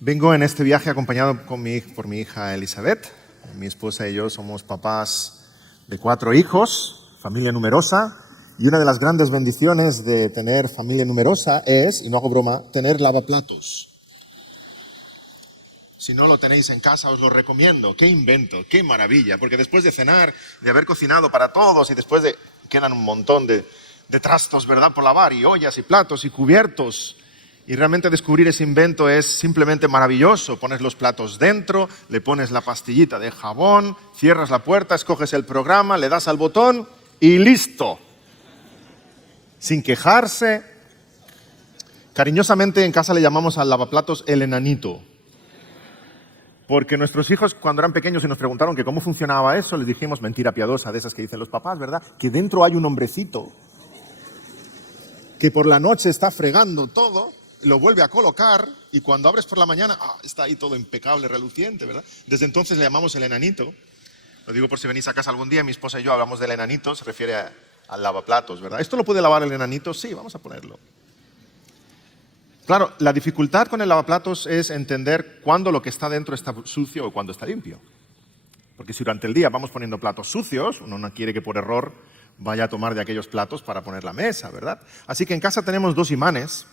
Vengo en este viaje acompañado por mi hija Elizabeth. Mi esposa y yo somos papás de 4 hijos, familia numerosa, y una de las grandes bendiciones de tener familia numerosa es, y no hago broma, tener lavaplatos. Si no lo tenéis en casa, os lo recomiendo. ¡Qué invento! ¡Qué maravilla! Porque después de cenar, de haber cocinado para todos y después de... quedan un montón de trastos, ¿verdad?, por lavar, y ollas, y platos, y cubiertos. Y realmente descubrir ese invento es simplemente maravilloso. Pones los platos dentro, le pones la pastillita de jabón, cierras la puerta, escoges el programa, le das al botón y ¡listo! Sin quejarse. Cariñosamente en casa le llamamos al lavaplatos el enanito. Porque nuestros hijos, cuando eran pequeños y nos preguntaron que cómo funcionaba eso, les dijimos, mentira piadosa de esas que dicen los papás, ¿verdad?, que dentro hay un hombrecito que por la noche está fregando todo, lo vuelve a colocar y cuando abres por la mañana, está ahí todo impecable, reluciente, ¿verdad? Desde entonces le llamamos el enanito. Lo digo por si venís a casa algún día, mi esposa y yo hablamos del enanito, se refiere al lavaplatos, ¿verdad? ¿Esto lo puede lavar el enanito? Sí, vamos a ponerlo. Claro, la dificultad con el lavaplatos es entender cuándo lo que está dentro está sucio o cuándo está limpio. Porque si durante el día vamos poniendo platos sucios, uno no quiere que por error vaya a tomar de aquellos platos para poner la mesa, ¿verdad? Así que en casa tenemos 2 imanes,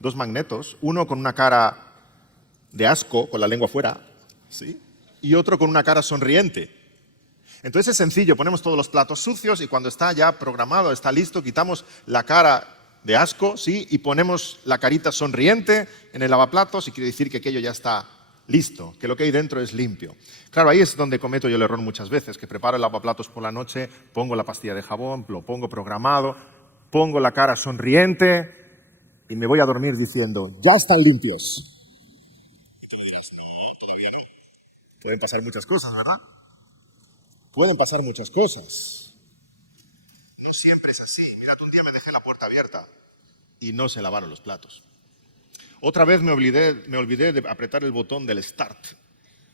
2 magnetos, uno con una cara de asco, con la lengua fuera, ¿sí?, y otro con una cara sonriente. Entonces es sencillo, ponemos todos los platos sucios y cuando está ya programado, está listo, quitamos la cara de asco, ¿sí?, y ponemos la carita sonriente en el lavaplatos y quiere decir que aquello ya está listo, que lo que hay dentro es limpio. Claro, ahí es donde cometo yo el error muchas veces, que preparo el lavaplatos por la noche, pongo la pastilla de jabón, lo pongo programado, pongo la cara sonriente y me voy a dormir diciendo, ya están limpios. Pueden pasar muchas cosas, ¿verdad? Pueden pasar muchas cosas. No siempre es así. Mira, un día me dejé la puerta abierta y no se lavaron los platos. Otra vez me olvidé de apretar el botón del start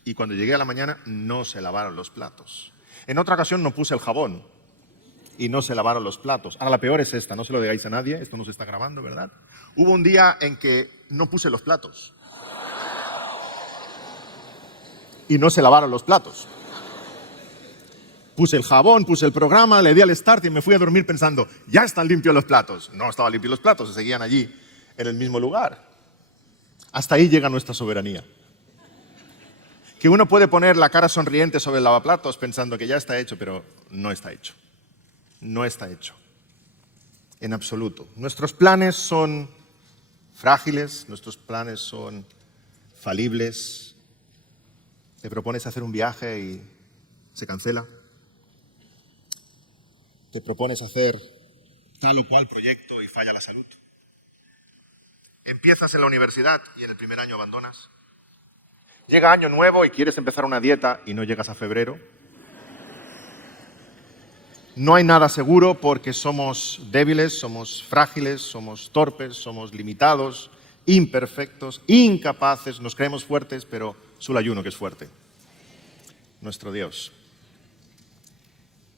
y cuando llegué a la mañana no se lavaron los platos. En otra ocasión no puse el jabón y no se lavaron los platos. Ahora la peor es esta, no se lo digáis a nadie, esto no se está grabando, ¿verdad? Hubo un día en que no puse los platos y no se lavaron los platos. Puse el jabón, puse el programa, le di al start y me fui a dormir pensando, ya están limpios los platos. No estaban limpios los platos, se seguían allí en el mismo lugar. Hasta ahí llega nuestra soberanía. Que uno puede poner la cara sonriente sobre el lavaplatos pensando que ya está hecho, pero no está hecho. No está hecho. En absoluto. Nuestros planes son frágiles, nuestros planes son falibles. Te propones hacer un viaje y se cancela. Te propones hacer tal o cual proyecto y falla la salud. Empiezas en la universidad y en el primer año abandonas. Llega año nuevo y quieres empezar una dieta y no llegas a febrero. No hay nada seguro porque somos débiles, somos frágiles, somos torpes, somos limitados, imperfectos, incapaces, nos creemos fuertes, pero solo hay uno que es fuerte, nuestro Dios.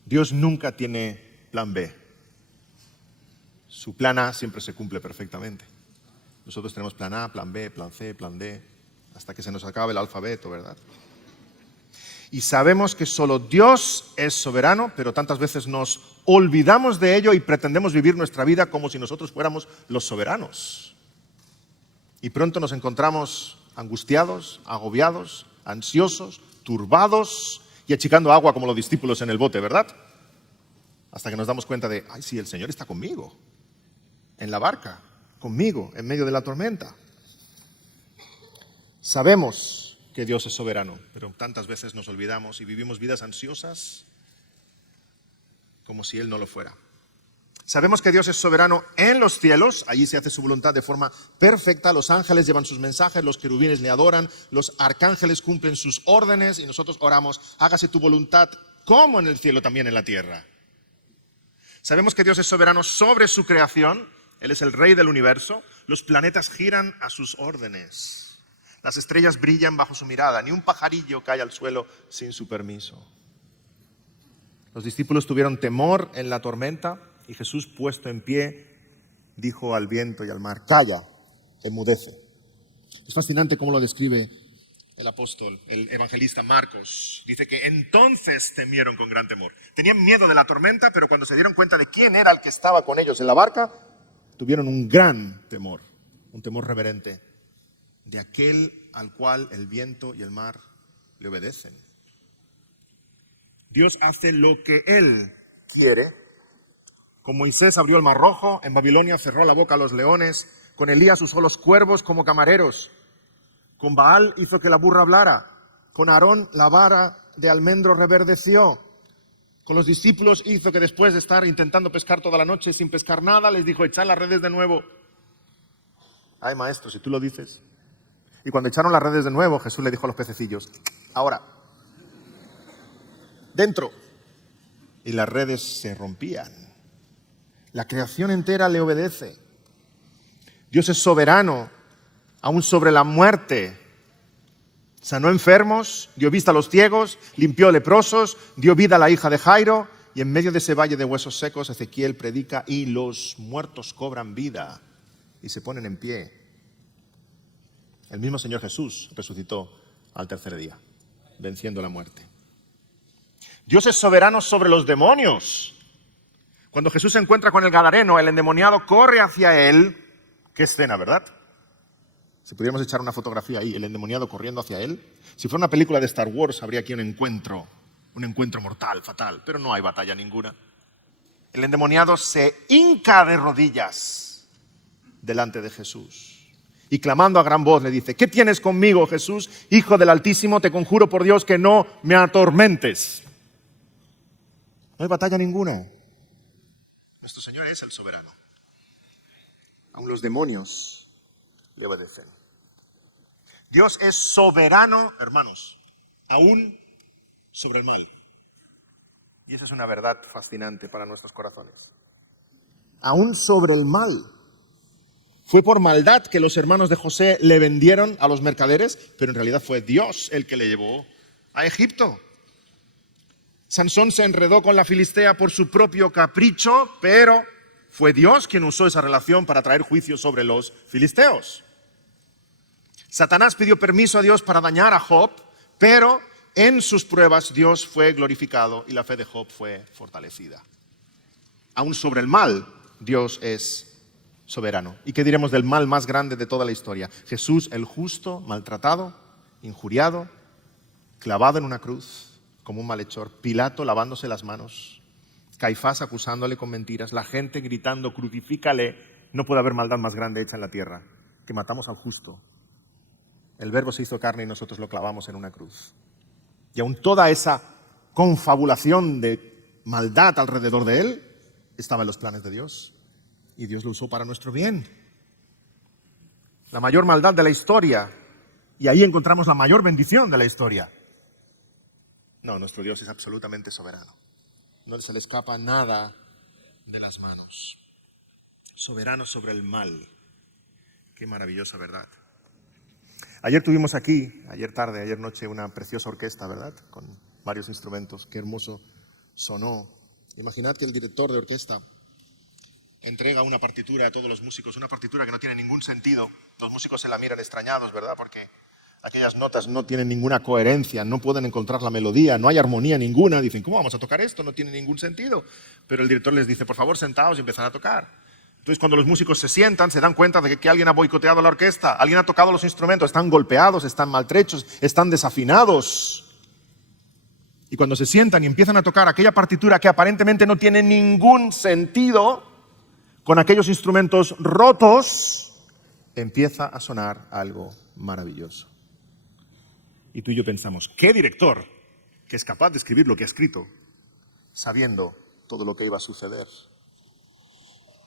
Dios nunca tiene plan B. Su plan A siempre se cumple perfectamente. Nosotros tenemos plan A, plan B, plan C, plan D, hasta que se nos acabe el alfabeto, ¿verdad? Y sabemos que solo Dios es soberano, pero tantas veces nos olvidamos de ello y pretendemos vivir nuestra vida como si nosotros fuéramos los soberanos. Y pronto nos encontramos angustiados, agobiados, ansiosos, turbados y achicando agua como los discípulos en el bote, ¿verdad? Hasta que nos damos cuenta de, ay, sí, el Señor está conmigo, en la barca, conmigo, en medio de la tormenta. Sabemos que Dios es soberano, pero tantas veces nos olvidamos y vivimos vidas ansiosas como si Él no lo fuera. Sabemos que Dios es soberano en los cielos, allí se hace su voluntad de forma perfecta, los ángeles llevan sus mensajes, los querubines le adoran, los arcángeles cumplen sus órdenes y nosotros oramos, hágase tu voluntad como en el cielo también en la tierra. Sabemos que Dios es soberano sobre su creación, Él es el rey del universo, los planetas giran a sus órdenes, las estrellas brillan bajo su mirada, ni un pajarillo cae al suelo sin su permiso. Los discípulos tuvieron temor en la tormenta y Jesús, puesto en pie, dijo al viento y al mar, calla, enmudece. Es fascinante cómo lo describe el apóstol, el evangelista Marcos. Dice que entonces temieron con gran temor. Tenían miedo de la tormenta, pero cuando se dieron cuenta de quién era el que estaba con ellos en la barca, tuvieron un gran temor, un temor reverente de aquel al cual el viento y el mar le obedecen. Dios hace lo que Él quiere. Con Moisés abrió el mar rojo, en Babilonia cerró la boca a los leones, con Elías usó los cuervos como camareros, con Baal hizo que la burra hablara, con Aarón la vara de almendro reverdeció, con los discípulos hizo que después de estar intentando pescar toda la noche sin pescar nada, les dijo, echad las redes de nuevo. Ay, maestro, si tú lo dices. Y cuando echaron las redes de nuevo, Jesús le dijo a los pececillos, ahora, dentro. Y las redes se rompían. La creación entera le obedece. Dios es soberano, aún sobre la muerte. Sanó enfermos, dio vista a los ciegos, limpió leprosos, dio vida a la hija de Jairo, y en medio de ese valle de huesos secos, Ezequiel predica, y los muertos cobran vida y se ponen en pie. El mismo Señor Jesús resucitó al tercer día, venciendo la muerte. Dios es soberano sobre los demonios. Cuando Jesús se encuentra con el gadareno, el endemoniado corre hacia él. Qué escena, ¿verdad? Si pudiéramos echar una fotografía ahí, el endemoniado corriendo hacia él. Si fuera una película de Star Wars, habría aquí un encuentro mortal, fatal, pero no hay batalla ninguna. El endemoniado se hinca de rodillas delante de Jesús y clamando a gran voz le dice, ¿qué tienes conmigo, Jesús, Hijo del Altísimo? Te conjuro por Dios que no me atormentes. No hay batalla ninguna. Nuestro Señor es el soberano. Aun los demonios le obedecen. Dios es soberano, hermanos, aún sobre el mal. Y esa es una verdad fascinante para nuestros corazones. Aún sobre el mal. Fue por maldad que los hermanos de José le vendieron a los mercaderes, pero en realidad fue Dios el que le llevó a Egipto. Sansón se enredó con la filistea por su propio capricho, pero fue Dios quien usó esa relación para traer juicio sobre los filisteos. Satanás pidió permiso a Dios para dañar a Job, pero en sus pruebas Dios fue glorificado y la fe de Job fue fortalecida. Aún sobre el mal, Dios es soberano. ¿Y qué diremos del mal más grande de toda la historia? Jesús, el justo, maltratado, injuriado, clavado en una cruz como un malhechor, Pilato lavándose las manos, Caifás acusándole con mentiras, la gente gritando, crucifícale. No puede haber maldad más grande hecha en la tierra, que matamos al justo. El Verbo se hizo carne y nosotros lo clavamos en una cruz. Y aún toda esa confabulación de maldad alrededor de él estaba en los planes de Dios. Y Dios lo usó para nuestro bien. La mayor maldad de la historia. Y ahí encontramos la mayor bendición de la historia. No, nuestro Dios es absolutamente soberano. No se le escapa nada de las manos. Soberano sobre el mal. Qué maravillosa verdad. Ayer tuvimos aquí, ayer tarde, ayer noche, una preciosa orquesta, ¿verdad? Con varios instrumentos. Qué hermoso sonó. Imaginad que el director de orquesta entrega una partitura a todos los músicos, una partitura que no tiene ningún sentido. Los músicos se la miran extrañados, ¿verdad? Porque aquellas notas no tienen ninguna coherencia, no pueden encontrar la melodía, no hay armonía ninguna. Dicen, ¿cómo vamos a tocar esto? No tiene ningún sentido. Pero el director les dice, por favor, sentaos y empezad a tocar. Entonces, cuando los músicos se sientan, se dan cuenta de que alguien ha boicoteado la orquesta, alguien ha tocado los instrumentos, están golpeados, están maltrechos, están desafinados. Y cuando se sientan y empiezan a tocar aquella partitura que aparentemente no tiene ningún sentido, con aquellos instrumentos rotos, empieza a sonar algo maravilloso. Y tú y yo pensamos, ¿qué director que es capaz de escribir lo que ha escrito, sabiendo todo lo que iba a suceder?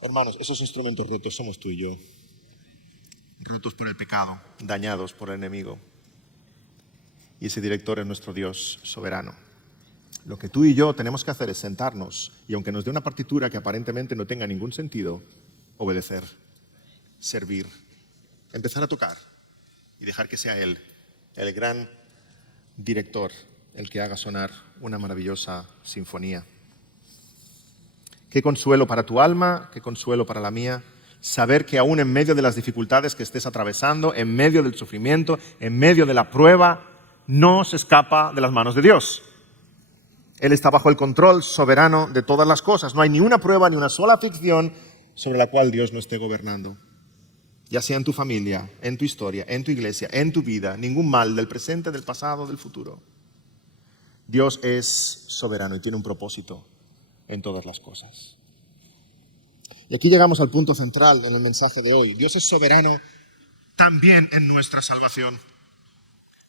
Hermanos, esos instrumentos rotos somos tú y yo. Rotos por el pecado, dañados por el enemigo. Y ese director es nuestro Dios soberano. Lo que tú y yo tenemos que hacer es sentarnos y aunque nos dé una partitura que aparentemente no tenga ningún sentido, obedecer, servir, empezar a tocar y dejar que sea Él, el gran director, el que haga sonar una maravillosa sinfonía. Qué consuelo para tu alma, qué consuelo para la mía, Saber que aún en medio de las dificultades que estés atravesando, en medio del sufrimiento, en medio de la prueba, no se escapa de las manos de Dios. Él está bajo el control soberano de todas las cosas. No hay ni una prueba, ni una sola aflicción sobre la cual Dios no esté gobernando. Ya sea en tu familia, en tu historia, en tu iglesia, en tu vida, ningún mal del presente, del pasado, del futuro. Dios es soberano y tiene un propósito en todas las cosas. Y aquí llegamos al punto central en el mensaje de hoy. Dios es soberano también en nuestra salvación.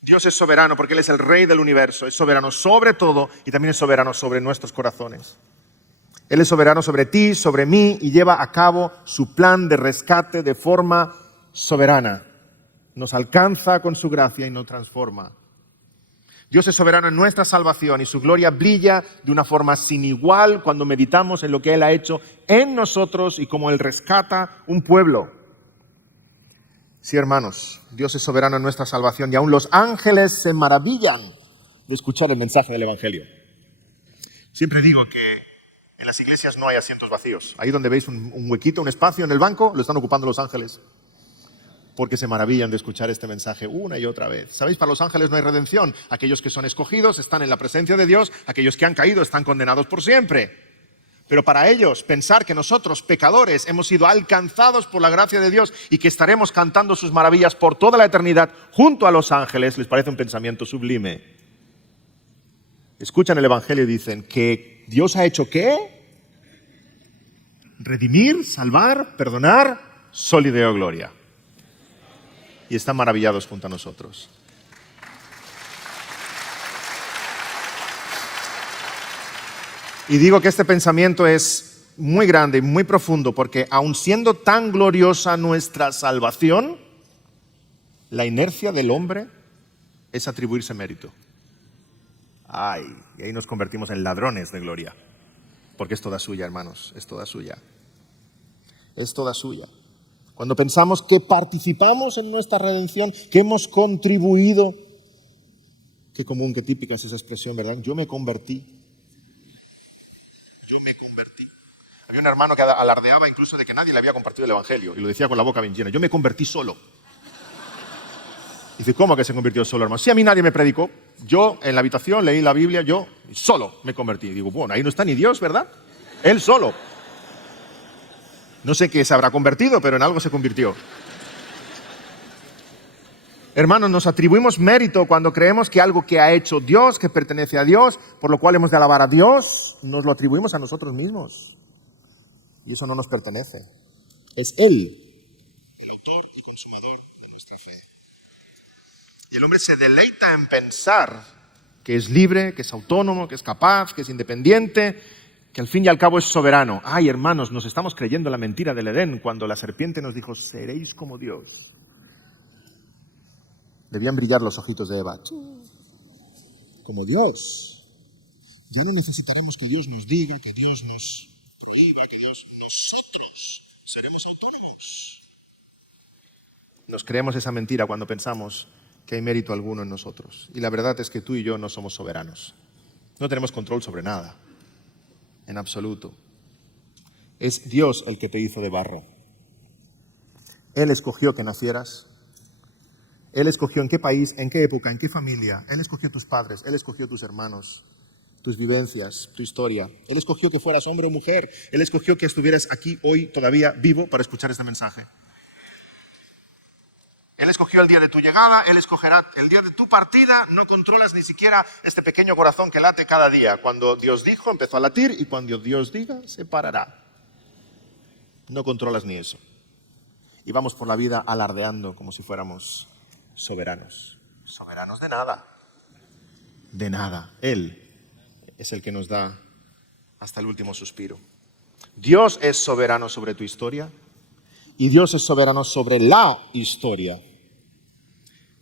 Dios es soberano porque Él es el Rey del universo, es soberano sobre todo y también es soberano sobre nuestros corazones. Él es soberano sobre ti, sobre mí y lleva a cabo su plan de rescate de forma soberana. Nos alcanza con su gracia y nos transforma. Dios es soberano en nuestra salvación y su gloria brilla de una forma sin igual cuando meditamos en lo que Él ha hecho en nosotros y cómo Él rescata un pueblo. Sí, hermanos, Dios es soberano en nuestra salvación y aún los ángeles se maravillan de escuchar el mensaje del Evangelio. Siempre digo que en las iglesias no hay asientos vacíos. Ahí donde veis un huequito, un espacio en el banco, lo están ocupando los ángeles. Porque se maravillan de escuchar este mensaje una y otra vez. ¿Sabéis? Para los ángeles no hay redención. Aquellos que son escogidos están en la presencia de Dios, aquellos que han caído están condenados por siempre. Pero para ellos, pensar que nosotros, pecadores, hemos sido alcanzados por la gracia de Dios y que estaremos cantando sus maravillas por toda la eternidad junto a los ángeles, les parece un pensamiento sublime. Escuchan el Evangelio y dicen que Dios ha hecho ¿qué? Redimir, salvar, perdonar, sol y deo gloria. Y están maravillados junto a nosotros. Y digo que este pensamiento es muy grande y muy profundo porque aun siendo tan gloriosa nuestra salvación, la inercia del hombre es atribuirse mérito. Ay, y ahí nos convertimos en ladrones de gloria. Porque es toda suya, hermanos, es toda suya. Es toda suya. Cuando pensamos que participamos en nuestra redención, que hemos contribuido, qué común, qué típica es esa expresión, ¿verdad? Yo me convertí. Había un hermano que alardeaba incluso de que nadie le había compartido el Evangelio y lo decía con la boca bien llena. Yo me convertí solo. Dice, ¿cómo que se convirtió solo, hermano? Si a mí nadie me predicó, yo en la habitación leí la Biblia, yo solo me convertí. Digo, bueno, ahí no está ni Dios, ¿verdad? Él solo. No sé qué se habrá convertido, pero en algo se convirtió. Hermanos, nos atribuimos mérito cuando creemos que algo que ha hecho Dios, que pertenece a Dios, por lo cual hemos de alabar a Dios, nos lo atribuimos a nosotros mismos. Y eso no nos pertenece. Es Él, el autor y consumador de nuestra fe. Y el hombre se deleita en pensar que es libre, que es autónomo, que es capaz, que es independiente, que al fin y al cabo es soberano. Ay, hermanos, nos estamos creyendo la mentira del Edén cuando la serpiente nos dijo, seréis como Dios. Debían brillar los ojitos de Eva. Como Dios. Ya no necesitaremos que Dios nos diga, que Dios nos prohíba, que nosotros seremos autónomos. Nos creemos esa mentira cuando pensamos que hay mérito alguno en nosotros. Y la verdad es que tú y yo no somos soberanos. No tenemos control sobre nada. En absoluto. Es Dios el que te hizo de barro. Él escogió que nacieras. Él escogió en qué país, en qué época, en qué familia. Él escogió tus padres, Él escogió tus hermanos, tus vivencias, tu historia. Él escogió que fueras hombre o mujer. Él escogió que estuvieras aquí hoy todavía vivo para escuchar este mensaje. Él escogió el día de tu llegada, Él escogerá el día de tu partida. No controlas ni siquiera este pequeño corazón que late cada día. Cuando Dios dijo, empezó a latir y cuando Dios diga, se parará. No controlas ni eso. Y vamos por la vida alardeando como si fuéramos soberanos. Soberanos de nada. De nada. Él es el que nos da hasta el último suspiro. Dios es soberano sobre tu historia y Dios es soberano sobre la historia.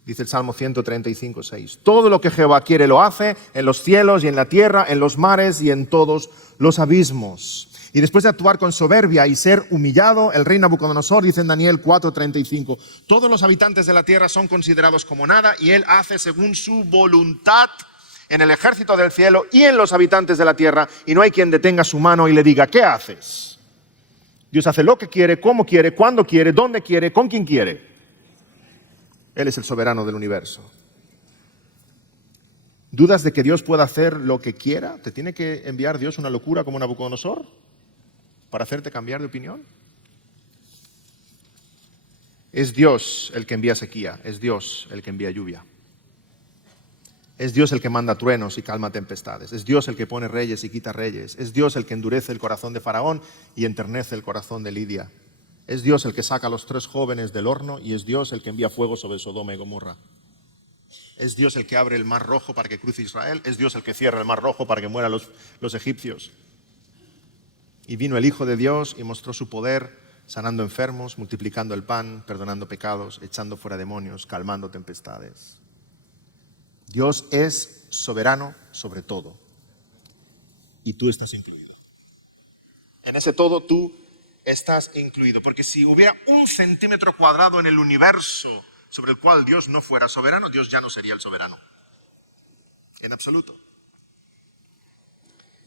Dice el Salmo 135:6. Todo lo que Jehová quiere lo hace en los cielos y en la tierra, en los mares y en todos los abismos. Y después de actuar con soberbia y ser humillado, el rey Nabucodonosor, dice en Daniel 4:35, todos los habitantes de la tierra son considerados como nada y él hace según su voluntad en el ejército del cielo y en los habitantes de la tierra y no hay quien detenga su mano y le diga, ¿qué haces? Dios hace lo que quiere, cómo quiere, cuándo quiere, dónde quiere, con quién quiere. Él es el soberano del universo. ¿Dudas de que Dios pueda hacer lo que quiera? ¿Te tiene que enviar Dios una locura como Nabucodonosor para hacerte cambiar de opinión? Es Dios el que envía sequía, es Dios el que envía lluvia. Es Dios el que manda truenos y calma tempestades. Es Dios el que pone reyes y quita reyes. Es Dios el que endurece el corazón de Faraón y enternece el corazón de Lidia. Es Dios el que saca a los 3 jóvenes del horno y es Dios el que envía fuego sobre Sodoma y Gomorra. Es Dios el que abre el mar rojo para que cruce Israel. Es Dios el que cierra el mar rojo para que mueran los egipcios. Y vino el Hijo de Dios y mostró su poder, sanando enfermos, multiplicando el pan, perdonando pecados, echando fuera demonios, calmando tempestades. Dios es soberano sobre todo. Y tú estás incluido. En ese todo tú estás incluido. Porque si hubiera 1 centímetro cuadrado en el universo sobre el cual Dios no fuera soberano, Dios ya no sería el soberano. En absoluto.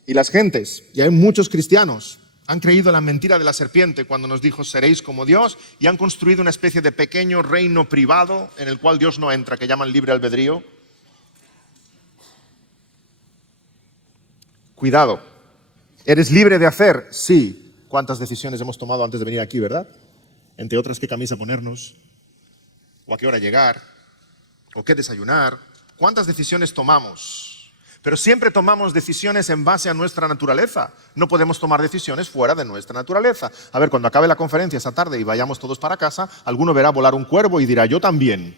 Y las gentes, y hay muchos cristianos, han creído la mentira de la serpiente cuando nos dijo seréis como Dios y han construido una especie de pequeño reino privado en el cual Dios no entra, que llaman libre albedrío. Cuidado, ¿eres libre de hacer? Sí. ¿Cuántas decisiones hemos tomado antes de venir aquí, verdad? Entre otras, qué camisa ponernos, o a qué hora llegar, o qué desayunar. ¿Cuántas decisiones tomamos? Pero siempre tomamos decisiones en base a nuestra naturaleza. No podemos tomar decisiones fuera de nuestra naturaleza. A ver, cuando acabe la conferencia esa tarde y vayamos todos para casa, alguno verá volar un cuervo y dirá, yo también.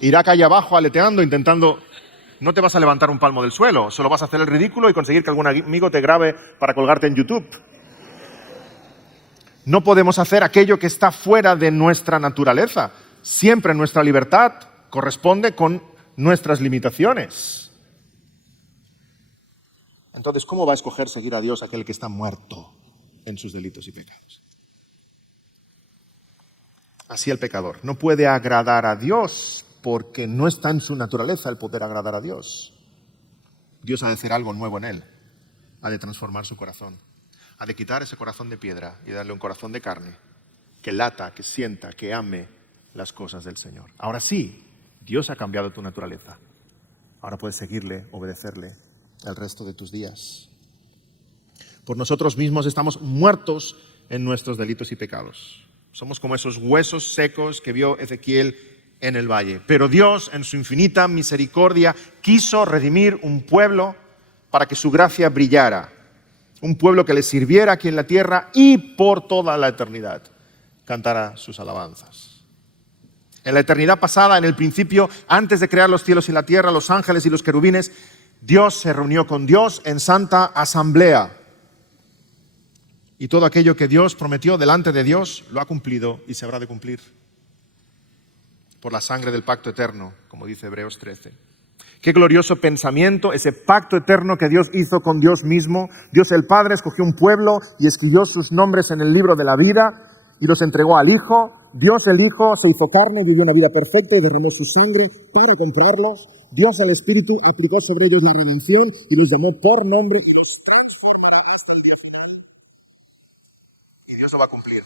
Irá calle abajo aleteando, intentando... No te vas a levantar un palmo del suelo, solo vas a hacer el ridículo y conseguir que algún amigo te grabe para colgarte en YouTube. No podemos hacer aquello que está fuera de nuestra naturaleza. Siempre nuestra libertad corresponde con nuestras limitaciones. Entonces, ¿cómo va a escoger seguir a Dios aquel que está muerto en sus delitos y pecados? Así el pecador no puede agradar a Dios porque no está en su naturaleza el poder agradar a Dios. Dios ha de hacer algo nuevo en él, ha de transformar su corazón, ha de quitar ese corazón de piedra y darle un corazón de carne, que lata, que sienta, que ame las cosas del Señor. Ahora sí, Dios ha cambiado tu naturaleza. Ahora puedes seguirle, obedecerle el resto de tus días. Por nosotros mismos estamos muertos en nuestros delitos y pecados. Somos como esos huesos secos que vio Ezequiel en el valle. Pero Dios, en su infinita misericordia, quiso redimir un pueblo para que su gracia brillara. Un pueblo que le sirviera aquí en la tierra y por toda la eternidad cantara sus alabanzas. En la eternidad pasada, en el principio, antes de crear los cielos y la tierra, los ángeles y los querubines, Dios se reunió con Dios en santa asamblea. Y todo aquello que Dios prometió delante de Dios lo ha cumplido y se habrá de cumplir por la sangre del pacto eterno, como dice Hebreos 13. Qué glorioso pensamiento, ese pacto eterno que Dios hizo con Dios mismo. Dios el Padre escogió un pueblo y escribió sus nombres en el libro de la vida y los entregó al Hijo. Dios el Hijo se hizo carne, vivió una vida perfecta y derramó su sangre para comprarlos. Dios el Espíritu aplicó sobre ellos la redención y los llamó por nombre y los transformará hasta el día final. Y Dios lo va a cumplir,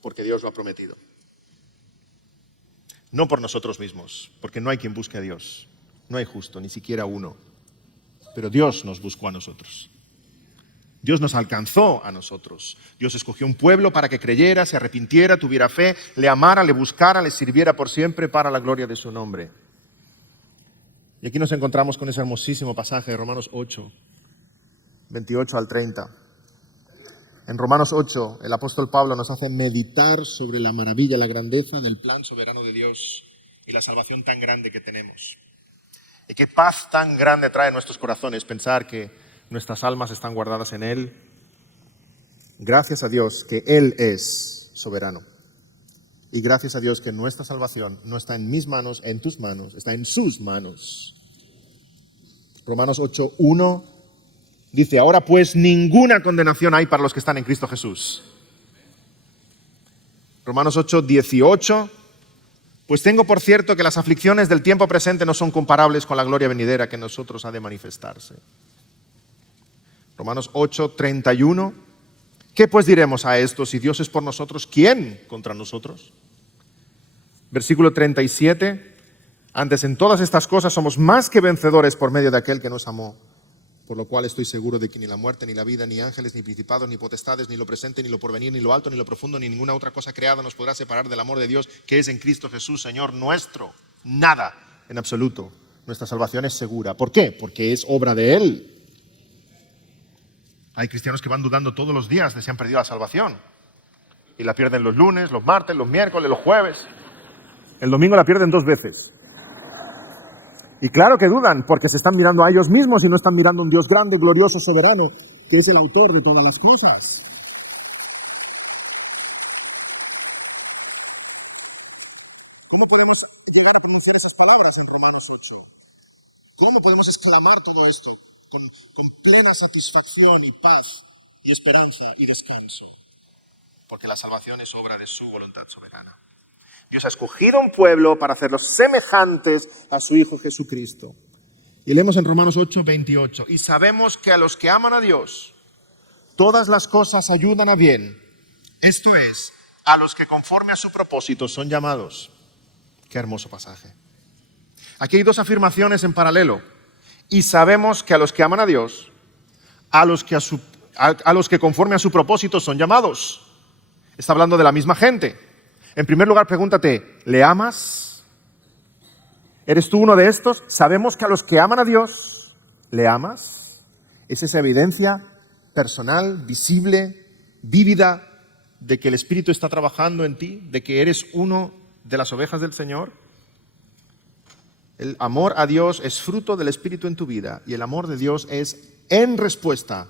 porque Dios lo ha prometido. No por nosotros mismos, porque no hay quien busque a Dios. No hay justo, ni siquiera uno. Pero Dios nos buscó a nosotros. Dios nos alcanzó a nosotros. Dios escogió un pueblo para que creyera, se arrepintiera, tuviera fe, le amara, le buscara, le sirviera por siempre para la gloria de su nombre. Y aquí nos encontramos con ese hermosísimo pasaje de Romanos 8, 28 al 30. En Romanos 8, el apóstol Pablo nos hace meditar sobre la maravilla, la grandeza del plan soberano de Dios y la salvación tan grande que tenemos. Y qué paz tan grande trae a nuestros corazones pensar que nuestras almas están guardadas en Él. Gracias a Dios que Él es soberano. Y gracias a Dios que nuestra salvación no está en mis manos, en tus manos, está en sus manos. Romanos 8, 1 dice, ahora pues ninguna condenación hay para los que están en Cristo Jesús. Romanos 8, 18, pues tengo por cierto que las aflicciones del tiempo presente no son comparables con la gloria venidera que en nosotros ha de manifestarse. Romanos 8, 31, ¿Qué pues diremos a esto? Si Dios es por nosotros, ¿quién contra nosotros? Versículo 37. Antes en todas estas cosas somos más que vencedores por medio de aquel que nos amó. Por lo cual estoy seguro de que ni la muerte, ni la vida, ni ángeles, ni principados, ni potestades, ni lo presente, ni lo porvenir, ni lo alto, ni lo profundo, ni ninguna otra cosa creada nos podrá separar del amor de Dios que es en Cristo Jesús, Señor nuestro. Nada, en absoluto. Nuestra salvación es segura. ¿Por qué? Porque es obra de Él. Hay cristianos que van dudando todos los días de si han perdido la salvación. Y la pierden los lunes, los martes, los miércoles, los jueves. El domingo la pierden 2 veces. Y claro que dudan, porque se están mirando a ellos mismos y no están mirando a un Dios grande, glorioso, soberano, que es el autor de todas las cosas. ¿Cómo podemos llegar a pronunciar esas palabras en Romanos 8? ¿Cómo podemos exclamar todo esto con plena satisfacción y paz y esperanza y descanso? Porque la salvación es obra de su voluntad soberana. Dios ha escogido un pueblo para hacerlos semejantes a su Hijo Jesucristo. Y leemos en Romanos 8, 28. Y sabemos que a los que aman a Dios, todas las cosas ayudan a bien. Esto es, a los que conforme a su propósito son llamados. Qué hermoso pasaje. Aquí hay 2 afirmaciones en paralelo. Y sabemos que a los que aman a Dios, a los que conforme a su propósito son llamados. Está hablando de la misma gente. En primer lugar, pregúntate, ¿le amas? ¿Eres tú uno de estos? Sabemos que a los que aman a Dios, ¿le amas? ¿Es esa evidencia personal, visible, vívida, de que el Espíritu está trabajando en ti, de que eres uno de las ovejas del Señor? El amor a Dios es fruto del Espíritu en tu vida y el amor de Dios es en respuesta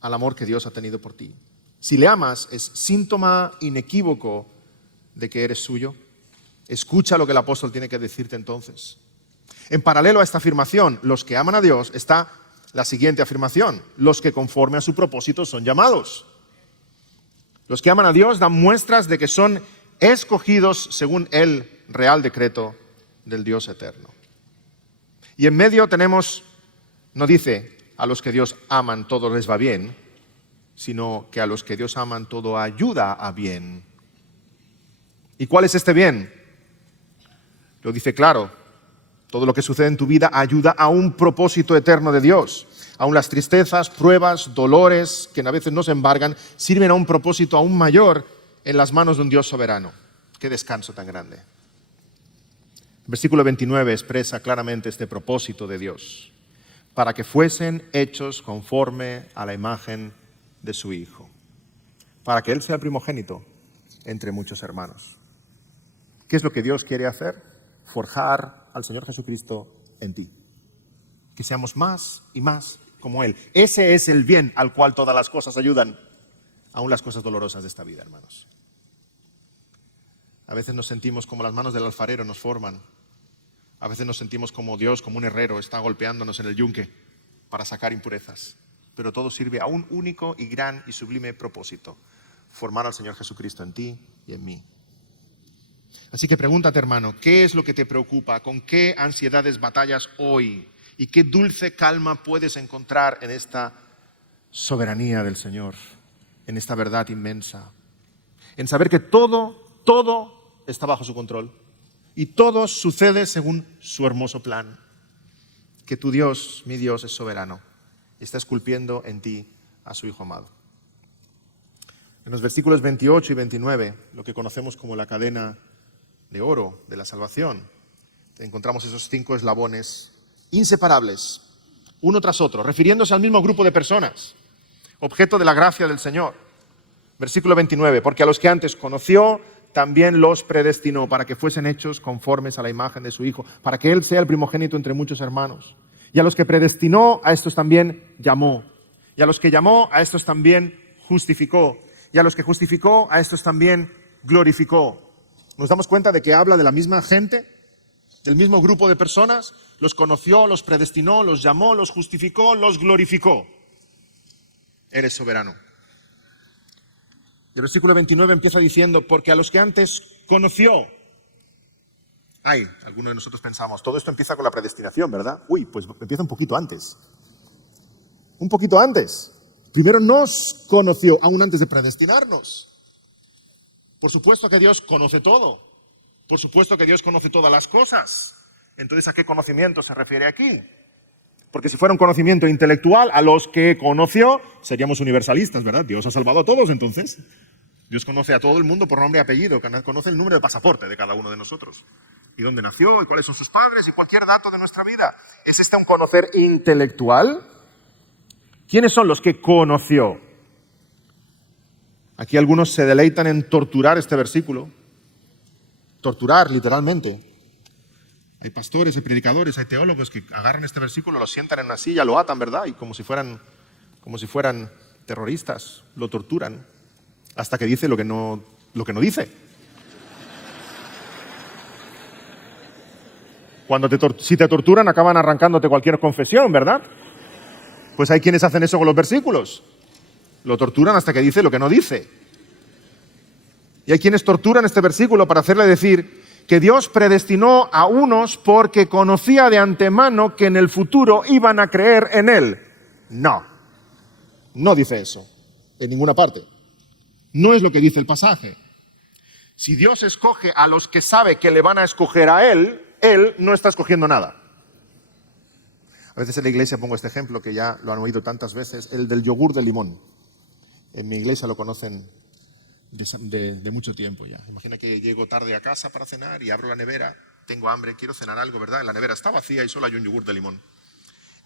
al amor que Dios ha tenido por ti. Si le amas, es síntoma inequívoco de que eres suyo. Escucha lo que el apóstol tiene que decirte entonces. En paralelo a esta afirmación, los que aman a Dios, está la siguiente afirmación: los que conforme a su propósito son llamados. Los que aman a Dios dan muestras de que son escogidos según el real decreto del Dios eterno. Y en medio tenemos, no dice a los que Dios aman todo les va bien, sino que a los que Dios aman todo ayuda a bien. ¿Y cuál es este bien? Lo dice claro. Todo lo que sucede en tu vida ayuda a un propósito eterno de Dios. Aún las tristezas, pruebas, dolores que a veces nos embargan, sirven a un propósito aún mayor en las manos de un Dios soberano. ¡Qué descanso tan grande! El versículo 29 expresa claramente este propósito de Dios, para que fuesen hechos conforme a la imagen de su Hijo, para que Él sea el primogénito entre muchos hermanos. ¿Qué es lo que Dios quiere hacer? Forjar al Señor Jesucristo en ti. Que seamos más y más como Él. Ese es el bien al cual todas las cosas ayudan, aún las cosas dolorosas de esta vida, hermanos. A veces nos sentimos como las manos del alfarero nos forman. A veces nos sentimos como Dios, como un herrero, está golpeándonos en el yunque para sacar impurezas. Pero todo sirve a un único y gran y sublime propósito: formar al Señor Jesucristo en ti y en mí. Así que pregúntate, hermano, ¿qué es lo que te preocupa? ¿Con qué ansiedades batallas hoy? ¿Y qué dulce calma puedes encontrar en esta soberanía del Señor, en esta verdad inmensa? En saber que todo está bajo su control y todo sucede según su hermoso plan. Que tu Dios, mi Dios, es soberano y está esculpiendo en ti a su Hijo amado. En los versículos 28 y 29, lo que conocemos como la cadena de oro de la salvación, encontramos esos 5 eslabones inseparables, uno tras otro, refiriéndose al mismo grupo de personas, objeto de la gracia del Señor. Versículo 29, porque a los que antes conoció, también los predestinó para que fuesen hechos conformes a la imagen de su Hijo, para que Él sea el primogénito entre muchos hermanos. Y a los que predestinó, a estos también llamó. Y a los que llamó, a estos también justificó. Y a los que justificó, a estos también glorificó. Nos damos cuenta de que habla de la misma gente, del mismo grupo de personas. Los conoció, los predestinó, los llamó, los justificó, los glorificó. Eres soberano. Y el versículo 29 empieza diciendo, porque a los que antes conoció. Algunos de nosotros pensamos, todo esto empieza con la predestinación, ¿verdad? Pues empieza un poquito antes. Un poquito antes. Primero nos conoció, aún antes de predestinarnos. Por supuesto que Dios conoce todo. Por supuesto que Dios conoce todas las cosas. Entonces, ¿a qué conocimiento se refiere aquí? Porque si fuera un conocimiento intelectual, a los que conoció, seríamos universalistas, ¿verdad? Dios ha salvado a todos, entonces. Dios conoce a todo el mundo por nombre y apellido, conoce el número de pasaporte de cada uno de nosotros. Y dónde nació, y cuáles son sus padres, y cualquier dato de nuestra vida. ¿Es este un conocer intelectual? ¿Quiénes son los que conoció? Aquí algunos se deleitan en torturar este versículo. Torturar, literalmente. Hay pastores, hay predicadores, hay teólogos que agarran este versículo, lo sientan en una silla, lo atan, ¿verdad? Y como si fueran terroristas, lo torturan hasta que dice lo que no dice. Si te torturan, acaban arrancándote cualquier confesión, ¿verdad? Pues hay quienes hacen eso con los versículos. Lo torturan hasta que dice lo que no dice. Y hay quienes torturan este versículo para hacerle decir que Dios predestinó a unos porque conocía de antemano que en el futuro iban a creer en Él. No, no dice eso en ninguna parte. No es lo que dice el pasaje. Si Dios escoge a los que sabe que le van a escoger a Él, Él no está escogiendo nada. A veces en la iglesia pongo este ejemplo que ya lo han oído tantas veces, el del yogur de limón. En mi iglesia lo conocen de mucho tiempo ya. Imagina que llego tarde a casa para cenar y abro la nevera, tengo hambre, quiero cenar algo, ¿verdad? En la nevera está vacía y solo hay un yogur de limón.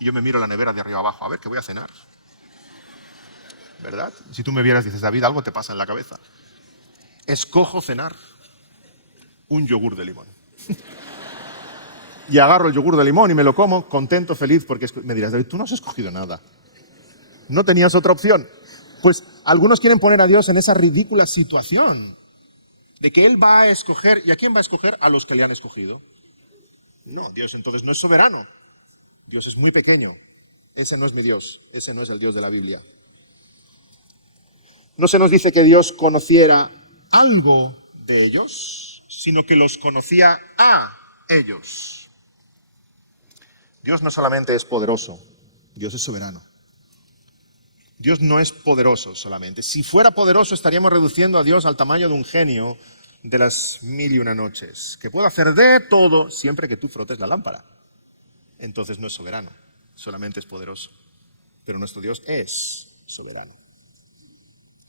Y yo me miro la nevera de arriba abajo, a ver qué voy a cenar. ¿Verdad? Si tú me vieras, dices, David, algo te pasa en la cabeza. Escojo cenar un yogur de limón. Y agarro el yogur de limón y me lo como, contento, feliz, porque me dirás, David, tú no has escogido nada. No tenías otra opción. Pues algunos quieren poner a Dios en esa ridícula situación de que Él va a escoger, ¿y a quién va a escoger? A los que le han escogido. No, Dios entonces no es soberano. Dios es muy pequeño. Ese no es mi Dios, ese no es el Dios de la Biblia. No se nos dice que Dios conociera algo de ellos, sino que los conocía a ellos. Dios no solamente es poderoso, Dios es soberano. Dios no es poderoso solamente. Si fuera poderoso estaríamos reduciendo a Dios al tamaño de un genio de las 1001 noches, que puede hacer de todo siempre que tú frotes la lámpara. Entonces no es soberano, solamente es poderoso. Pero nuestro Dios es soberano.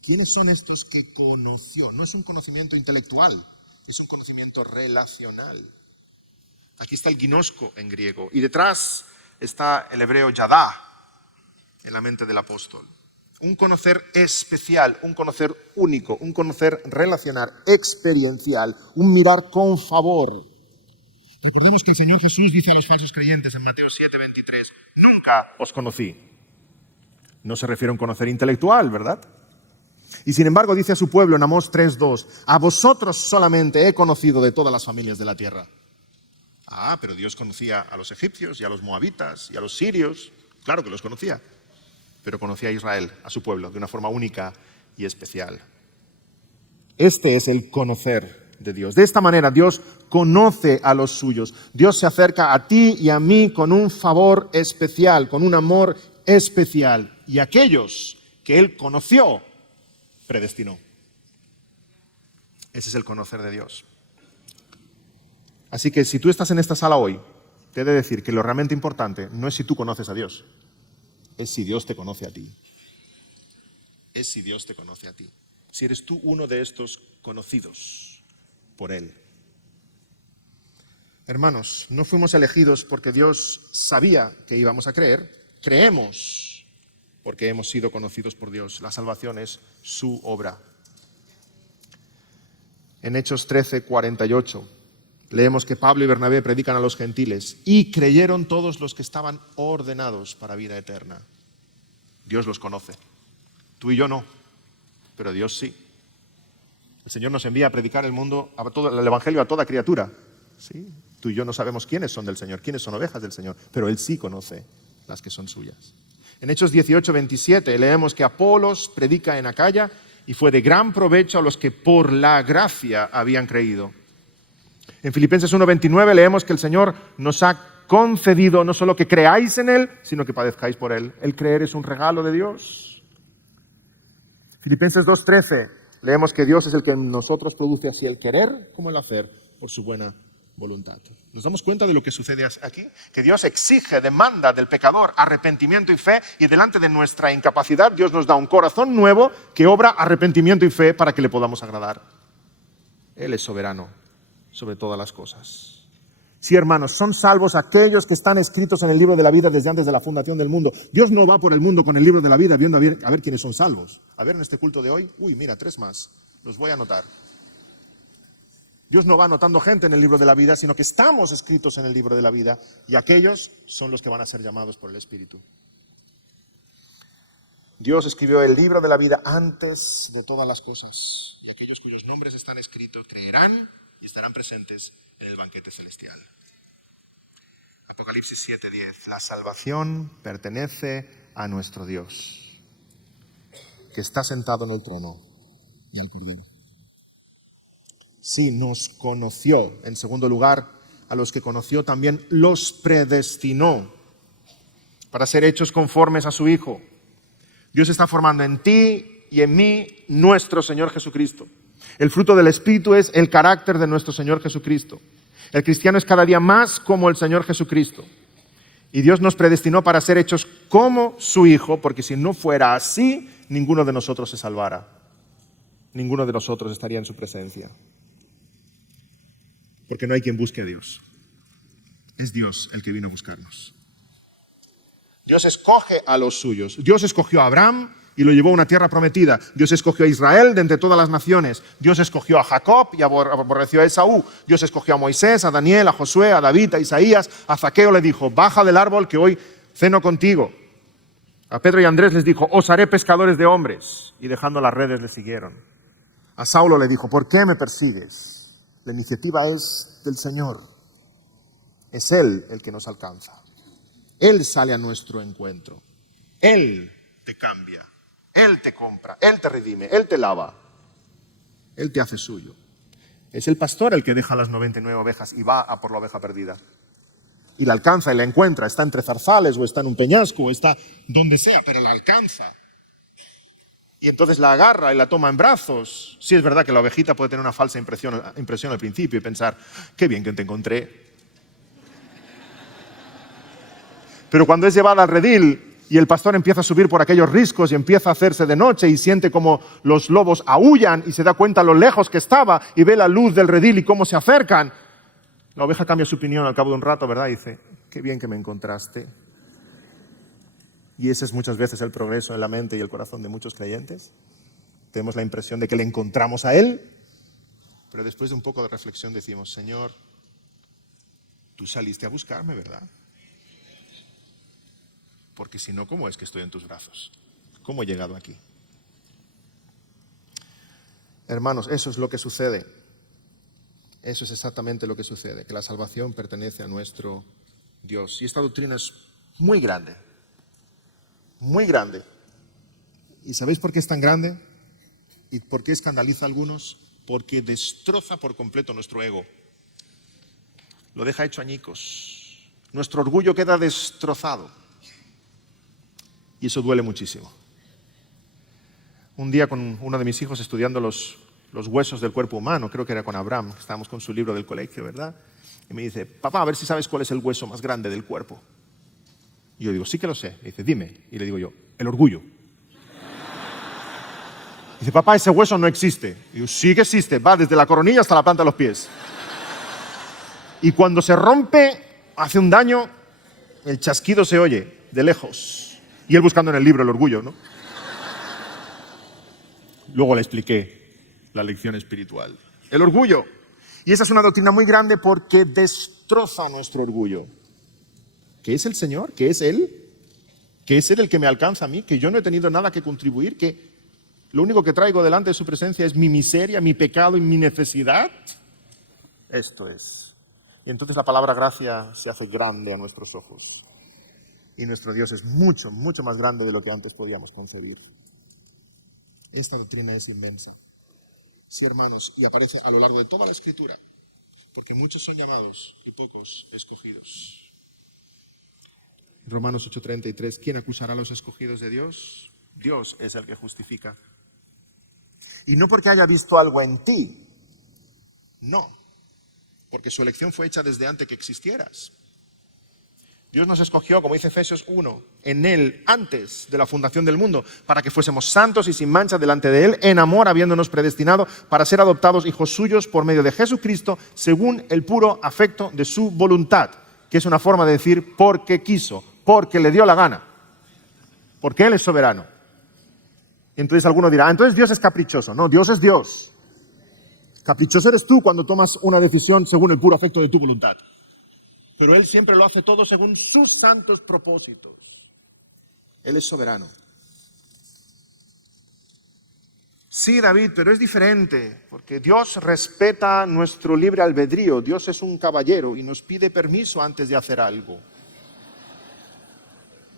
¿Quiénes son estos que conoció? No es un conocimiento intelectual, es un conocimiento relacional. Aquí está el ginosko en griego y detrás está el hebreo yadá en la mente del apóstol. Un conocer especial, un conocer único, un conocer relacional, experiencial, un mirar con favor. Recordemos que el Señor Jesús dice a los falsos creyentes en Mateo 7:23, nunca os conocí. No se refiere a un conocer intelectual, ¿verdad? Y sin embargo dice a su pueblo en Amós 3:2, a vosotros solamente he conocido de todas las familias de la tierra. Ah, pero Dios conocía a los egipcios y a los moabitas y a los sirios. Claro que los conocía, pero conocía a Israel, a su pueblo, de una forma única y especial. Este es el conocer de Dios. De esta manera Dios conoce a los suyos. Dios se acerca a ti y a mí con un favor especial, con un amor especial. Y aquellos que Él conoció, predestinó. Ese es el conocer de Dios. Así que si tú estás en esta sala hoy, te he de decir que lo realmente importante no es si tú conoces a Dios, es si Dios te conoce a ti. Es si Dios te conoce a ti. Si eres tú uno de estos conocidos por Él. Hermanos, no fuimos elegidos porque Dios sabía que íbamos a creer. Creemos porque hemos sido conocidos por Dios. La salvación es su obra. En Hechos 13:48 leemos que Pablo y Bernabé predican a los gentiles y creyeron todos los que estaban ordenados para vida eterna. Dios los conoce. Tú y yo no, pero Dios sí. El Señor nos envía a predicar el evangelio a toda criatura. ¿Sí? Tú y yo no sabemos quiénes son del Señor, quiénes son ovejas del Señor, pero Él sí conoce las que son suyas. En Hechos 18:27 leemos que Apolos predica en Acaya y fue de gran provecho a los que por la gracia habían creído. En Filipenses 1:29 leemos que el Señor nos ha concedido no solo que creáis en Él, sino que padezcáis por Él. El creer es un regalo de Dios. Filipenses 2:13, leemos que Dios es el que en nosotros produce así el querer como el hacer por su buena voluntad. ¿Nos damos cuenta de lo que sucede aquí? Que Dios exige, demanda del pecador arrepentimiento y fe, y delante de nuestra incapacidad Dios nos da un corazón nuevo que obra arrepentimiento y fe para que le podamos agradar. Él es soberano sobre todas las cosas. Sí, hermanos, son salvos aquellos que están escritos en el libro de la vida desde antes de la fundación del mundo. Dios no va por el mundo con el libro de la vida viendo a ver quiénes son salvos. A ver, en este culto de hoy, mira, 3 más, los voy a anotar. Dios no va anotando gente en el libro de la vida, sino que estamos escritos en el libro de la vida, y aquellos son los que van a ser llamados por el Espíritu. Dios escribió el libro de la vida antes de todas las cosas, y aquellos cuyos nombres están escritos creerán y estarán presentes en el banquete celestial. Apocalipsis 7:10. La salvación pertenece a nuestro Dios, que está sentado en el trono y al Cordero. Sí, nos conoció. En segundo lugar, a los que conoció también los predestinó para ser hechos conformes a su Hijo. Dios está formando en ti y en mí nuestro Señor Jesucristo. El fruto del Espíritu es el carácter de nuestro Señor Jesucristo. El cristiano es cada día más como el Señor Jesucristo. Y Dios nos predestinó para ser hechos como su Hijo, porque si no fuera así, ninguno de nosotros se salvara. Ninguno de nosotros estaría en su presencia. Porque no hay quien busque a Dios. Es Dios el que vino a buscarnos. Dios escoge a los suyos. Dios escogió a Abraham y lo llevó a una tierra prometida. Dios escogió a Israel de entre todas las naciones. Dios escogió a Jacob y aborreció a Esaú. Dios escogió a Moisés, a Daniel, a Josué, a David, a Isaías. A Zaqueo le dijo, baja del árbol que hoy ceno contigo. A Pedro y Andrés les dijo, os haré pescadores de hombres. Y dejando las redes le siguieron. A Saulo le dijo, ¿por qué me persigues? La iniciativa es del Señor. Es Él el que nos alcanza. Él sale a nuestro encuentro. Él te cambia. Él te compra. Él te redime. Él te lava. Él te hace suyo. Es el pastor el que deja las 99 ovejas y va a por la oveja perdida. Y la alcanza y la encuentra. Está entre zarzales o está en un peñasco o está donde sea, pero la alcanza. Y entonces la agarra y la toma en brazos. Sí, es verdad que la ovejita puede tener una falsa impresión al principio y pensar, qué bien que te encontré. Pero cuando es llevada al redil y el pastor empieza a subir por aquellos riscos y empieza a hacerse de noche y siente como los lobos aúllan y se da cuenta lo lejos que estaba y ve la luz del redil y cómo se acercan, la oveja cambia su opinión al cabo de un rato, ¿verdad? Y dice, qué bien que me encontraste. Y ese es muchas veces el progreso en la mente y el corazón de muchos creyentes. Tenemos la impresión de que le encontramos a Él, pero después de un poco de reflexión decimos, Señor, tú saliste a buscarme, ¿verdad? Porque si no, ¿cómo es que estoy en tus brazos? ¿Cómo he llegado aquí? Hermanos, eso es lo que sucede. Eso es exactamente lo que sucede, que la salvación pertenece a nuestro Dios. Y esta doctrina es muy grande. Muy grande. ¿Y sabéis por qué es tan grande? ¿Y por qué escandaliza a algunos? Porque destroza por completo nuestro ego. Lo deja hecho añicos. Nuestro orgullo queda destrozado. Y eso duele muchísimo. Un día con uno de mis hijos estudiando los huesos del cuerpo humano, creo que era con Abraham, estábamos con su libro del colegio, ¿verdad? Y me dice, papá, a ver si sabes cuál es el hueso más grande del cuerpo. Y yo digo, sí que lo sé. Me dice, dime. Y le digo yo, el orgullo. Dice, papá, ese hueso no existe. Y digo, sí que existe, va desde la coronilla hasta la planta de los pies. Y cuando se rompe, hace un daño, el chasquido se oye de lejos. Y él buscando en el libro el orgullo, ¿no? Luego le expliqué la lección espiritual. El orgullo. Y esa es una doctrina muy grande porque destroza nuestro orgullo. ¿Que es el Señor? ¿Que es Él? ¿Que es Él el que me alcanza a mí? ¿Que yo no he tenido nada que contribuir? ¿Que lo único que traigo delante de su presencia es mi miseria, mi pecado y mi necesidad? Esto es. Y entonces la palabra gracia se hace grande a nuestros ojos. Y nuestro Dios es mucho, mucho más grande de lo que antes podíamos concebir. Esta doctrina es inmensa. Sí, hermanos, y aparece a lo largo de toda la Escritura, porque muchos son llamados y pocos escogidos. Romanos 8:33, ¿quién acusará a los escogidos de Dios? Dios es el que justifica. Y no porque haya visto algo en ti, no, porque su elección fue hecha desde antes que existieras. Dios nos escogió, como dice Efesios 1, en Él antes de la fundación del mundo, para que fuésemos santos y sin mancha delante de Él, en amor, habiéndonos predestinado para ser adoptados hijos suyos por medio de Jesucristo, según el puro afecto de su voluntad, que es una forma de decir porque quiso, porque le dio la gana, porque Él es soberano. Y entonces alguno dirá, entonces Dios es caprichoso. No, Dios es Dios. Caprichoso eres tú cuando tomas una decisión según el puro afecto de tu voluntad. Pero Él siempre lo hace todo según sus santos propósitos. Él es soberano. Sí, David, pero es diferente, porque Dios respeta nuestro libre albedrío. Dios es un caballero y nos pide permiso antes de hacer algo.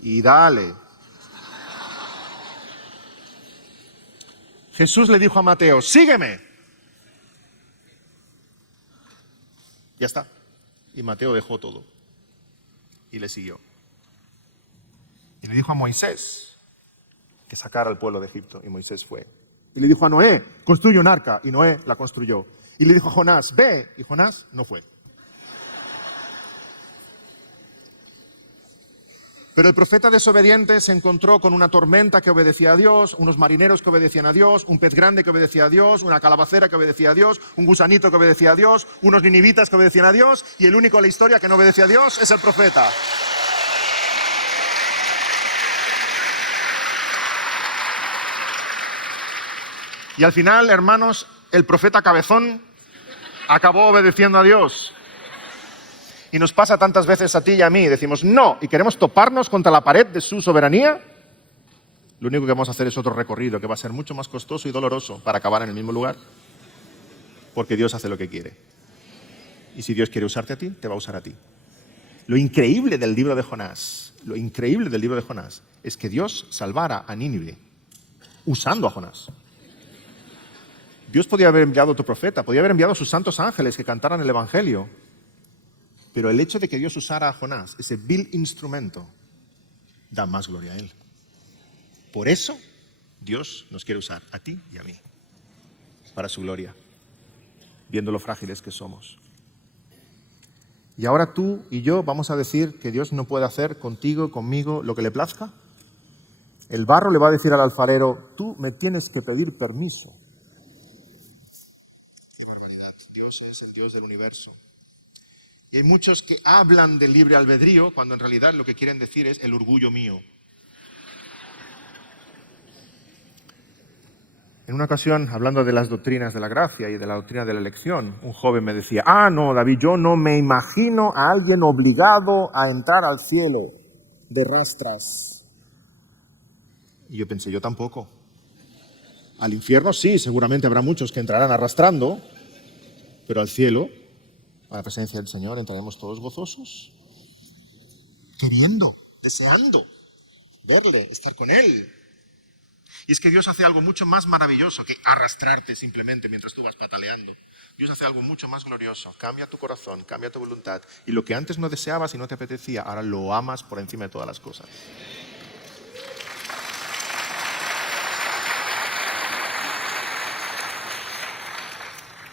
Y dale. Jesús le dijo a Mateo, sígueme. Ya está. Y Mateo dejó todo y le siguió. Y le dijo a Moisés que sacara al pueblo de Egipto, y Moisés fue. Y le dijo a Noé, construye un arca, y Noé la construyó. Y le dijo a Jonás, ve, y Jonás no fue. Pero el profeta desobediente se encontró con una tormenta que obedecía a Dios, unos marineros que obedecían a Dios, un pez grande que obedecía a Dios, una calabacera que obedecía a Dios, un gusanito que obedecía a Dios, unos ninivitas que obedecían a Dios, y el único en la historia que no obedecía a Dios es el profeta. Y al final, hermanos, el profeta cabezón acabó obedeciendo a Dios. Y nos pasa tantas veces a ti y a mí, decimos no, y queremos toparnos contra la pared de su soberanía. Lo único que vamos a hacer es otro recorrido que va a ser mucho más costoso y doloroso para acabar en el mismo lugar. Porque Dios hace lo que quiere. Y si Dios quiere usarte a ti, te va a usar a ti. Lo increíble del libro de Jonás, es que Dios salvara a Nínive usando a Jonás. Dios podía haber enviado a otro profeta, podía haber enviado a sus santos ángeles que cantaran el Evangelio. Pero el hecho de que Dios usara a Jonás, ese vil instrumento, da más gloria a Él. Por eso, Dios nos quiere usar a ti y a mí, para su gloria, viendo lo frágiles que somos. Y ahora tú y yo vamos a decir que Dios no puede hacer contigo y conmigo lo que le plazca. El barro le va a decir al alfarero, tú me tienes que pedir permiso. Qué barbaridad. Dios es el Dios del universo. Y hay muchos que hablan del libre albedrío cuando en realidad lo que quieren decir es el orgullo mío. En una ocasión, hablando de las doctrinas de la gracia y de la doctrina de la elección, un joven me decía, no, David, yo no me imagino a alguien obligado a entrar al cielo de rastras. Y yo pensé, yo tampoco. Al infierno sí, seguramente habrá muchos que entrarán arrastrando, pero al cielo, a la presencia del Señor, entraremos todos gozosos, queriendo, deseando verle, estar con Él. Y es que Dios hace algo mucho más maravilloso que arrastrarte simplemente mientras tú vas pataleando. Dios hace algo mucho más glorioso. Cambia tu corazón, cambia tu voluntad. Y lo que antes no deseabas y no te apetecía, ahora lo amas por encima de todas las cosas.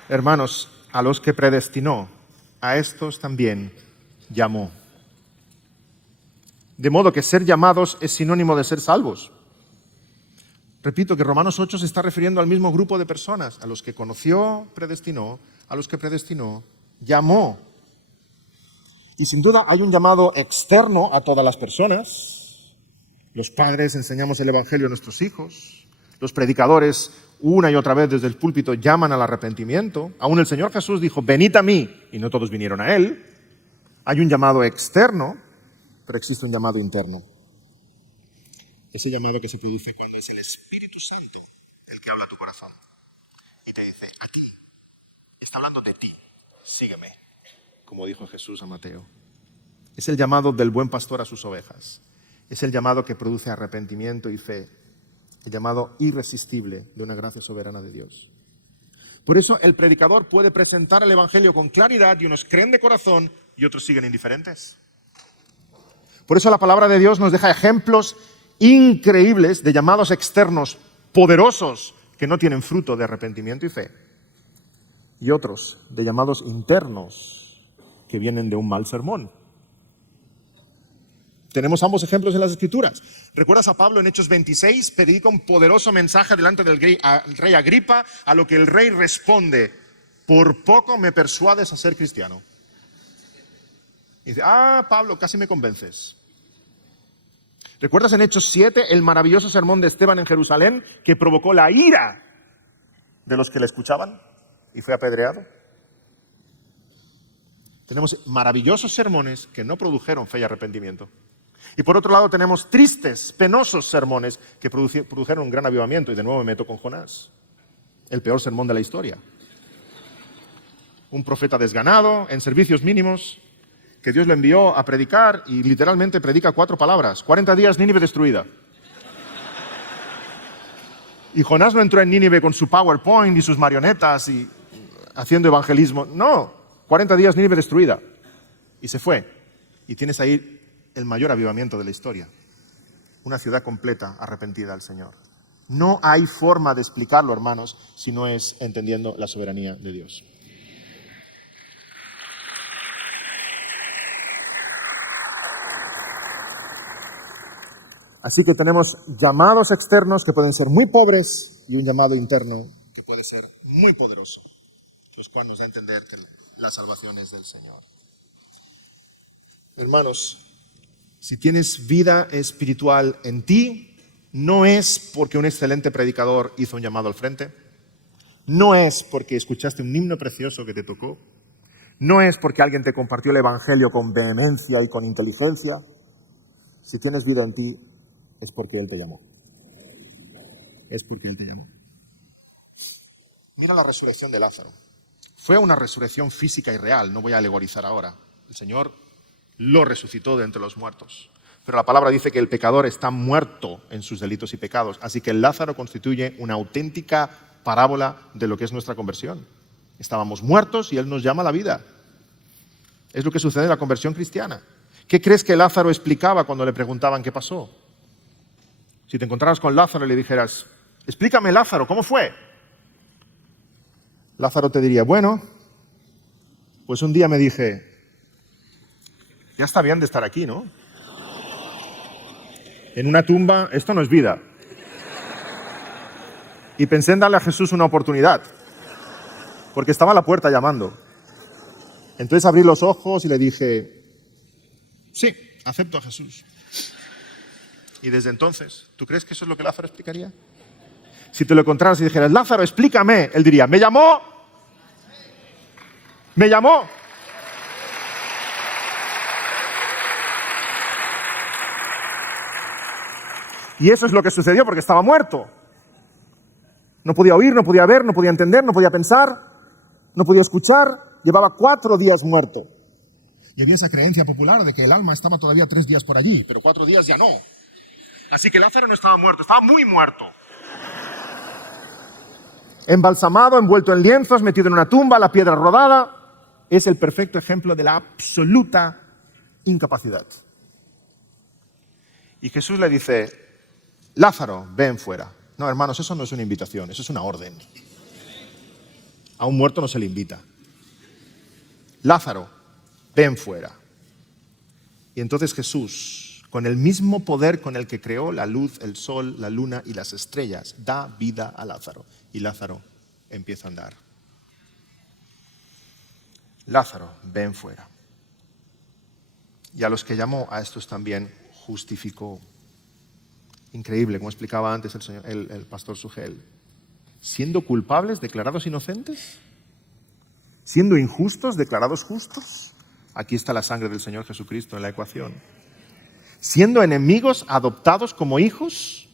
Hermanos, a los que predestinó, a estos también llamó. De modo que ser llamados es sinónimo de ser salvos. Repito que Romanos 8 se está refiriendo al mismo grupo de personas, a los que conoció, predestinó, a los que predestinó, llamó. Y sin duda hay un llamado externo a todas las personas. Los padres enseñamos el Evangelio a nuestros hijos. Los predicadores una y otra vez desde el púlpito llaman al arrepentimiento. Aún el Señor Jesús dijo, venid a mí, y no todos vinieron a Él. Hay un llamado externo, pero existe un llamado interno. Ese llamado que se produce cuando es el Espíritu Santo el que habla a tu corazón. Y te dice, a ti, está hablando de ti, sígueme, como dijo Jesús a Mateo. Es el llamado del buen pastor a sus ovejas. Es el llamado que produce arrepentimiento y fe. El llamado irresistible de una gracia soberana de Dios. Por eso el predicador puede presentar el Evangelio con claridad y unos creen de corazón y otros siguen indiferentes. Por eso la palabra de Dios nos deja ejemplos increíbles de llamados externos poderosos que no tienen fruto de arrepentimiento y fe, y otros de llamados internos que vienen de un mal sermón. Tenemos ambos ejemplos en las Escrituras. ¿Recuerdas a Pablo en Hechos 26? Predica un poderoso mensaje delante del rey Agripa, a lo que el rey responde: por poco me persuades a ser cristiano. Y dice: Pablo, casi me convences. ¿Recuerdas en Hechos 7 el maravilloso sermón de Esteban en Jerusalén que provocó la ira de los que le escuchaban y fue apedreado? Tenemos maravillosos sermones que no produjeron fe y arrepentimiento. Y por otro lado tenemos tristes, penosos sermones que produjeron un gran avivamiento. Y de nuevo me meto con Jonás, el peor sermón de la historia. Un profeta desganado, en servicios mínimos, que Dios lo envió a predicar y literalmente predica 4 palabras. 40 días, Nínive destruida. Y Jonás no entró en Nínive con su PowerPoint y sus marionetas y haciendo evangelismo. No, 40 días, Nínive destruida. Y se fue. Y tienes ahí el mayor avivamiento de la historia. Una ciudad completa arrepentida al Señor. No hay forma de explicarlo, hermanos, si no es entendiendo la soberanía de Dios. Así que tenemos llamados externos que pueden ser muy pobres y un llamado interno que puede ser muy poderoso, los cuales nos da a entender que la salvación es del Señor. Hermanos, si tienes vida espiritual en ti, no es porque un excelente predicador hizo un llamado al frente, no es porque escuchaste un himno precioso que te tocó, no es porque alguien te compartió el evangelio con vehemencia y con inteligencia. Si tienes vida en ti, es porque Él te llamó. Es porque Él te llamó. Mira la resurrección de Lázaro. Fue una resurrección física y real, no voy a alegorizar ahora. El Señor lo resucitó de entre los muertos. Pero la palabra dice que el pecador está muerto en sus delitos y pecados. Así que Lázaro constituye una auténtica parábola de lo que es nuestra conversión. Estábamos muertos y Él nos llama a la vida. Es lo que sucede en la conversión cristiana. ¿Qué crees que Lázaro explicaba cuando le preguntaban qué pasó? Si te encontraras con Lázaro y le dijeras: explícame, Lázaro, ¿cómo fue? Lázaro te diría: bueno, pues un día me dije, ya está bien de estar aquí, ¿no? En una tumba, esto no es vida. Y pensé en darle a Jesús una oportunidad, porque estaba a la puerta llamando. Entonces abrí los ojos y le dije: sí, acepto a Jesús. Y desde entonces, ¿tú crees que eso es lo que Lázaro explicaría? Si te lo encontraras y dijeras: Lázaro, explícame, él diría: me llamó. Me llamó. Y eso es lo que sucedió, porque estaba muerto. No podía oír, no podía ver, no podía entender, no podía pensar, no podía escuchar. Llevaba 4 días muerto. Y había esa creencia popular de que el alma estaba todavía 3 días por allí, pero 4 días ya no. Así que Lázaro no estaba muerto, estaba muy muerto. Embalsamado, envuelto en lienzos, metido en una tumba, la piedra rodada. Es el perfecto ejemplo de la absoluta incapacidad. Y Jesús le dice: Lázaro, ven fuera. No, hermanos, eso no es una invitación, eso es una orden. A un muerto no se le invita. Lázaro, ven fuera. Y entonces Jesús, con el mismo poder con el que creó la luz, el sol, la luna y las estrellas, da vida a Lázaro. Y Lázaro empieza a andar. Lázaro, ven fuera. Y a los que llamó, a estos también justificó. Increíble, como explicaba antes el pastor Sugel. Siendo culpables, declarados inocentes. Siendo injustos, declarados justos. Aquí está la sangre del Señor Jesucristo en la ecuación. Siendo enemigos, adoptados como hijos.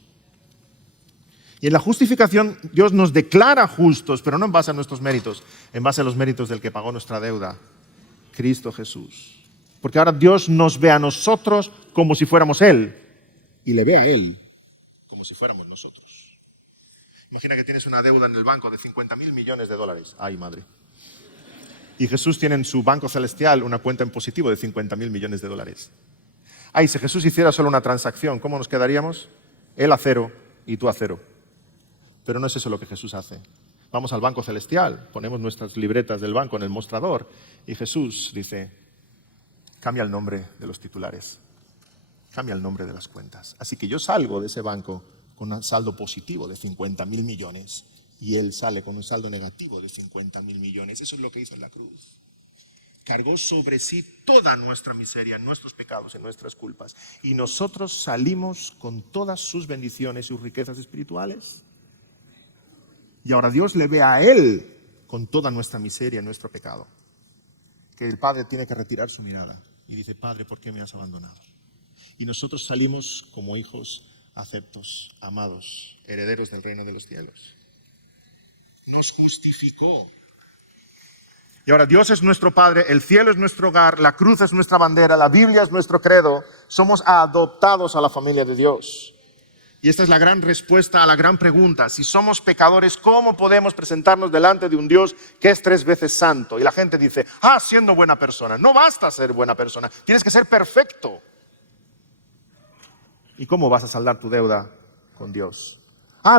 Y en la justificación Dios nos declara justos, pero no en base a nuestros méritos, en base a los méritos del que pagó nuestra deuda, Cristo Jesús. Porque ahora Dios nos ve a nosotros como si fuéramos Él, y le ve a Él como si fuéramos nosotros. Imagina que tienes una deuda en el banco de 50.000 millones de dólares. ¡Ay, madre! Y Jesús tiene en su banco celestial una cuenta en positivo de 50.000 millones de dólares. Ay, si Jesús hiciera solo una transacción, ¿cómo nos quedaríamos? Él a 0 y tú a 0. Pero no es eso lo que Jesús hace. Vamos al banco celestial, ponemos nuestras libretas del banco en el mostrador y Jesús dice, cambia el nombre de los titulares, cambia el nombre de las cuentas. Así que yo salgo de ese banco con un saldo positivo de 50.000 millones y Él sale con un saldo negativo de 50.000 millones. Eso es lo que hizo en la cruz. Cargó sobre sí toda nuestra miseria, nuestros pecados y nuestras culpas. Y nosotros salimos con todas sus bendiciones y sus riquezas espirituales. Y ahora Dios le ve a Él con toda nuestra miseria y nuestro pecado. Que el Padre tiene que retirar su mirada y dice, Padre, ¿por qué me has abandonado? Y nosotros salimos como hijos aceptos, amados, herederos del reino de los cielos. Nos justificó. Y ahora Dios es nuestro Padre, el cielo es nuestro hogar, la cruz es nuestra bandera, la Biblia es nuestro credo. Somos adoptados a la familia de Dios. Y esta es la gran respuesta a la gran pregunta. Si somos pecadores, ¿cómo podemos presentarnos delante de un Dios que es 3 veces santo? Y la gente dice, siendo buena persona. No basta ser buena persona, tienes que ser perfecto. ¿Y cómo vas a saldar tu deuda con Dios?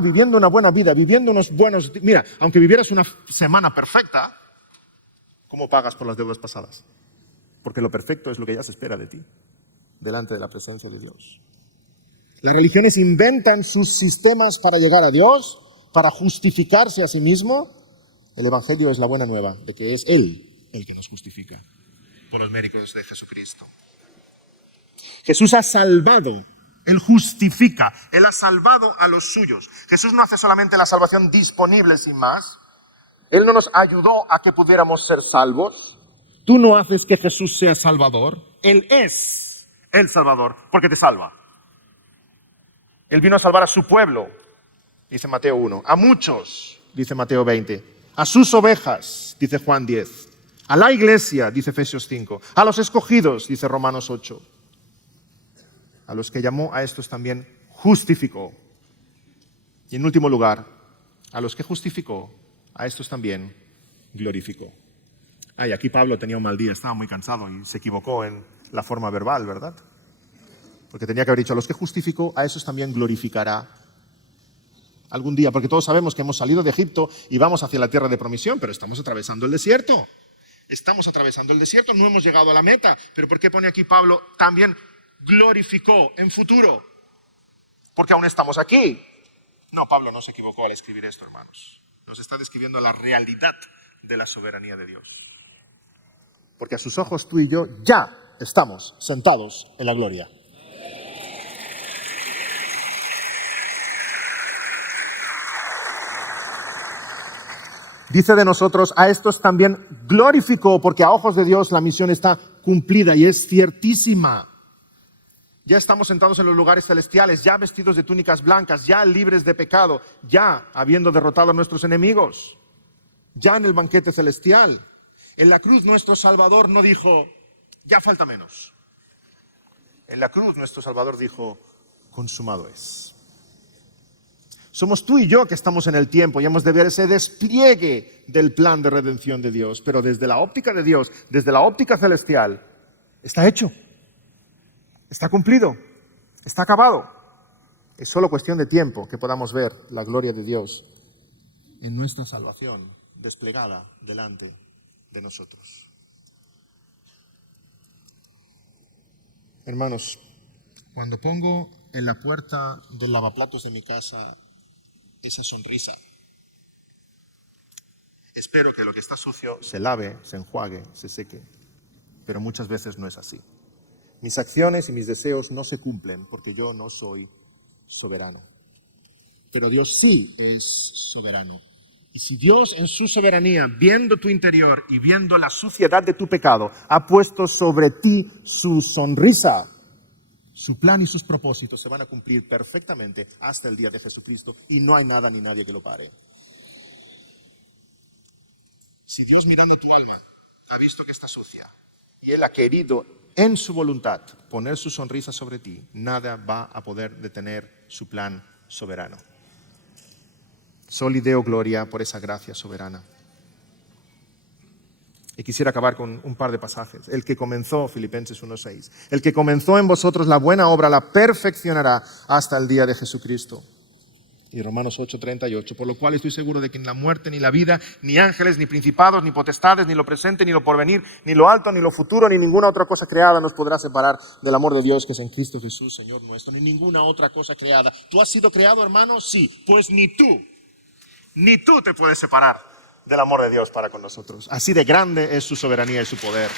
Viviendo una buena vida, viviendo unos buenos... Mira, aunque vivieras una semana perfecta, ¿cómo pagas por las deudas pasadas? Porque lo perfecto es lo que ya se espera de ti, delante de la presencia de Dios. Las religiones inventan sus sistemas para llegar a Dios, para justificarse a sí mismo. El Evangelio es la buena nueva de que es Él el que nos justifica por los méritos de Jesucristo. Jesús ha salvado, Él justifica, Él ha salvado a los suyos. Jesús no hace solamente la salvación disponible sin más. Él no nos ayudó a que pudiéramos ser salvos. Tú no haces que Jesús sea Salvador. Él es el Salvador porque te salva. Él vino a salvar a su pueblo, dice Mateo 1. A muchos, dice Mateo 20. A sus ovejas, dice Juan 10. A la iglesia, dice Efesios 5. A los escogidos, dice Romanos 8. A los que llamó, a estos también justificó. Y en último lugar, a los que justificó, a estos también glorificó. Aquí Pablo tenía un mal día, estaba muy cansado y se equivocó en la forma verbal, ¿verdad? Porque tenía que haber dicho, a los que justificó, a esos también glorificará algún día. Porque todos sabemos que hemos salido de Egipto y vamos hacia la tierra de promisión, pero estamos atravesando el desierto. Estamos atravesando el desierto, no hemos llegado a la meta. Pero ¿por qué pone aquí Pablo también glorificó en futuro? Porque aún estamos aquí. No, Pablo no se equivocó al escribir esto, hermanos. Nos está describiendo la realidad de la soberanía de Dios. Porque a sus ojos tú y yo ya estamos sentados en la gloria. Dice de nosotros, a estos también glorificó, porque a ojos de Dios la misión está cumplida y es ciertísima. Ya estamos sentados en los lugares celestiales, ya vestidos de túnicas blancas, ya libres de pecado, ya habiendo derrotado a nuestros enemigos, ya en el banquete celestial. En la cruz nuestro Salvador no dijo, ya falta menos. En la cruz nuestro Salvador dijo, consumado es. Somos tú y yo que estamos en el tiempo y hemos de ver ese despliegue del plan de redención de Dios, pero desde la óptica de Dios, desde la óptica celestial, está hecho. Está cumplido, está acabado. Es solo cuestión de tiempo que podamos ver la gloria de Dios en nuestra salvación desplegada delante de nosotros. Hermanos, cuando pongo en la puerta del lavaplatos de mi casa esa sonrisa, espero que lo que está sucio se lave, se enjuague, se seque, pero muchas veces no es así. Mis acciones y mis deseos no se cumplen porque yo no soy soberano. Pero Dios sí es soberano. Y si Dios en su soberanía, viendo tu interior y viendo la suciedad de tu pecado, ha puesto sobre ti su sonrisa, su plan y sus propósitos se van a cumplir perfectamente hasta el día de Jesucristo y no hay nada ni nadie que lo pare. Si Dios mirando tu alma ha visto que está sucia y Él ha querido en su voluntad poner su sonrisa sobre ti, nada va a poder detener su plan soberano. Soli Deo Gloria por esa gracia soberana. Y quisiera acabar con un par de pasajes. El que comenzó, Filipenses 1:6, el que comenzó en vosotros la buena obra la perfeccionará hasta el día de Jesucristo. Y Romanos 8:38, por lo cual estoy seguro de que ni la muerte, ni la vida, ni ángeles, ni principados, ni potestades, ni lo presente, ni lo porvenir, ni lo alto, ni lo futuro, ni ninguna otra cosa creada nos podrá separar del amor de Dios que es en Cristo Jesús, Señor nuestro, ni ninguna otra cosa creada. ¿Tú has sido creado, hermano? Sí, pues ni tú te puedes separar del amor de Dios para con nosotros. Así de grande es su soberanía y su poder.